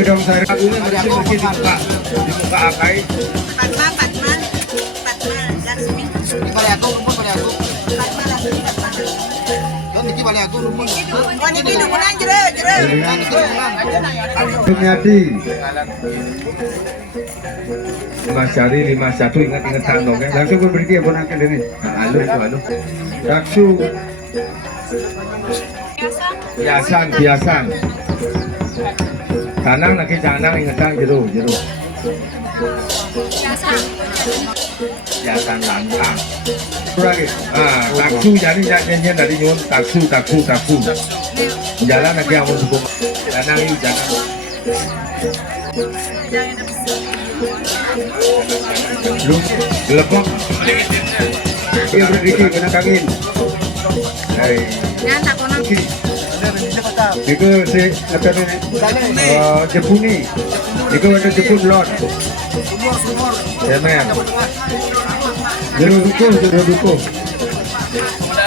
gedong saya dulu mesti dibuka akai. Padma, Laksmi. Di balik aku, rumpun balik aku. Padma, Laksmi, Padma. Don niki balik aku, rumpun. Oh, niki lumuran jero. Sumiati. Mas Syari 51 ingat tanggung kan. Langsung berbagi ya ponakan ini. Halo. Taksu. Biasan. Canang lagi canang ingetan jero. Biasan lantang. Lagi. Taksu jadi nyanyian dari nyun taksu. Jalan lagi awal dukung. Canang ini jangan. Lepok. Iya berdiri kena kangin. Nyata kono. Itu si apa ini? Jepuni. Itu ada Jepun lot. Semen. Jero duku.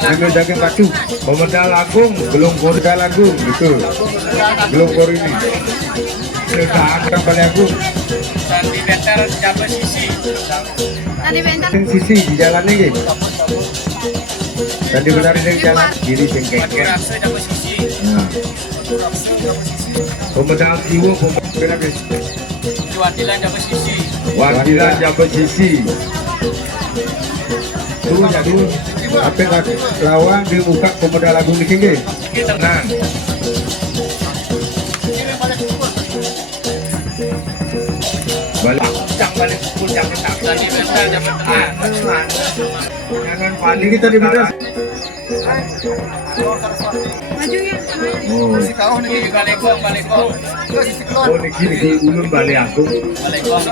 Ini daging batu. Pemedal agung, belum gorga agung gitu. Belum gor ini. Sudah akan balik agung. Tadi bentar jabat sisi. Sisi di jalan ini. Tadi benar di jalan kiri cengkek. Rasa jabat sisi. Pemedal jiwa pemedal Wadilan jabat sisi. Wadilan jabat sisi. Dulu ya dulu. Apa lawan dibuka pemedal agung di sini. Tenang. Balik pukul jam petang. Tadi bentar jabat tengah. Jangan paling kita di beras. Majunya. Oh, Kau niki Balekong. oh niki ulun balik aku. Balekong.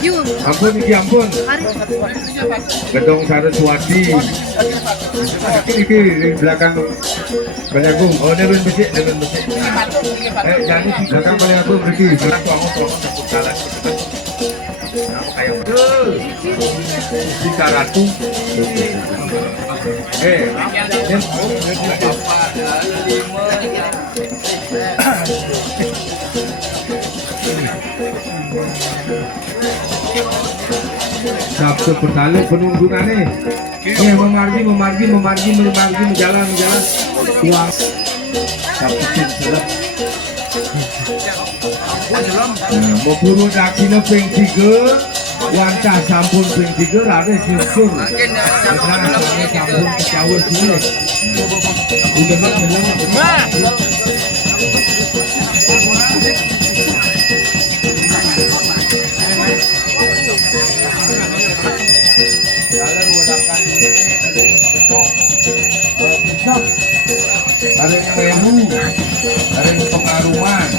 Yun. Ampun. Gedong Saraswati. Niki di belakang Balekong. Oh, nebel besi. Jangan di belakang Balekong berarti. Aku salah. Kayak betul. Di Karatu. Sabtu pertali penunggungan nih. Memargi menjalan. Tuang. Sabtu silap. Mau buru daksina ping 3, wancah sampun ping 3 lari susun. Sampun kecawur sini. Udah ada yang remu, ada yang pengaruhan.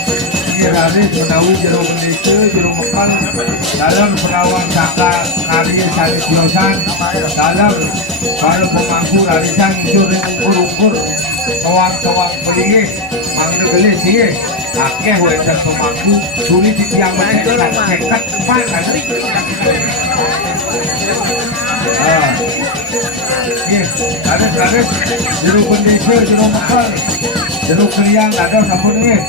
Raris menawi jero Indonesia, jero Mekal dalam perawang saka karya sari biosan dalam kalau pemangku rarisan ngijur ungkur kawang pelingih mangga gelis sih akeh wedan pemangku sulit yang mencetak cekat depan kan Raris jero Indonesia, jero Mekal jero Kriang ada sampun ini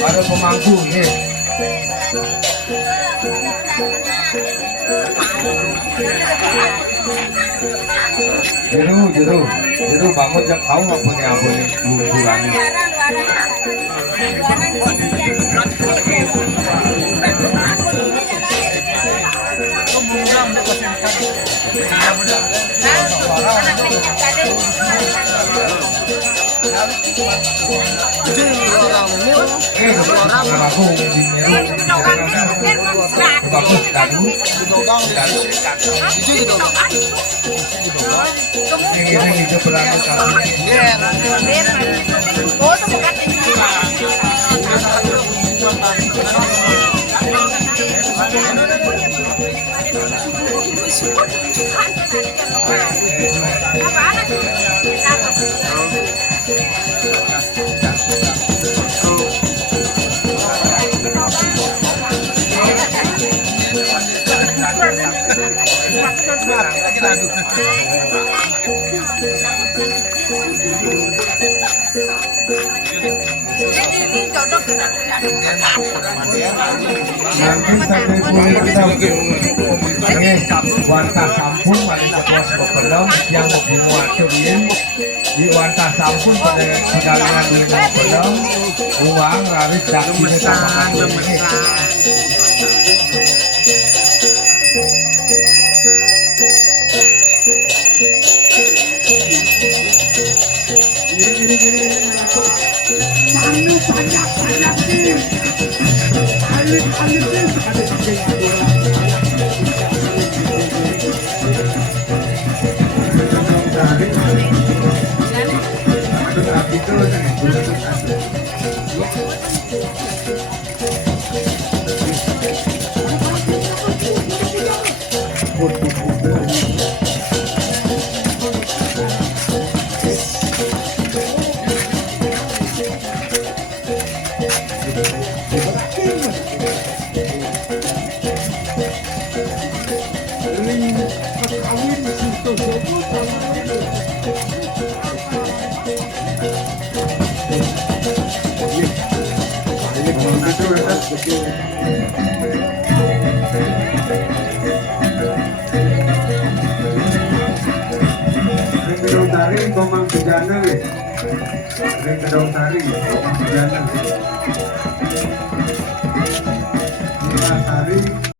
ada pemangku nih. Jeru bangun jam kau nggak punya lusuran. Jadi Nanti sampai kulit kita oke, wantah sampun pada ketua sebelum yang membuat ceriin di wantah sampun pada pedalian di sebelum uang laris dakinya tambahan ini. Dari Komang Bejana, dari Kedong Sari, Komang Bejana.